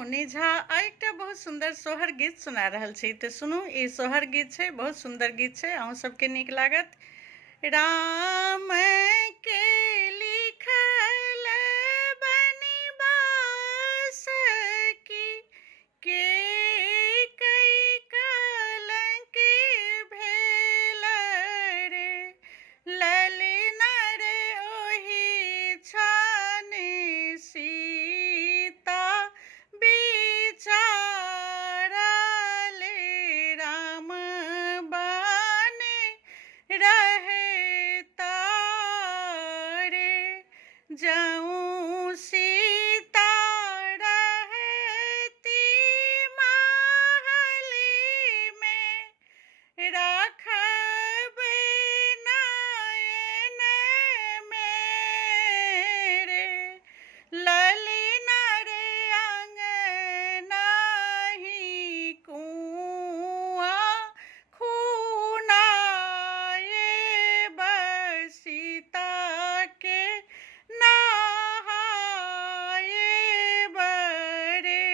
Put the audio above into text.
मुनि झा आ एकटा बहुत सुंदर सोहर गीत सुना रहल छी। तऽ सुनू, ई सोहर गीत छै, बहुत सुंदर गीत छै, अहूँ सबके नीक लागत। राम के लिखल बनिबास की के कई कलंक भेल रे, ललिन रे ओहि छान सीता बिचारल, राम बने रहता रे, जऊँ सीता रहती महल में, राखब नयन मेरे, ललिन रे अंगना ही कुआँ खुनाए, सीता के नहाए बरे,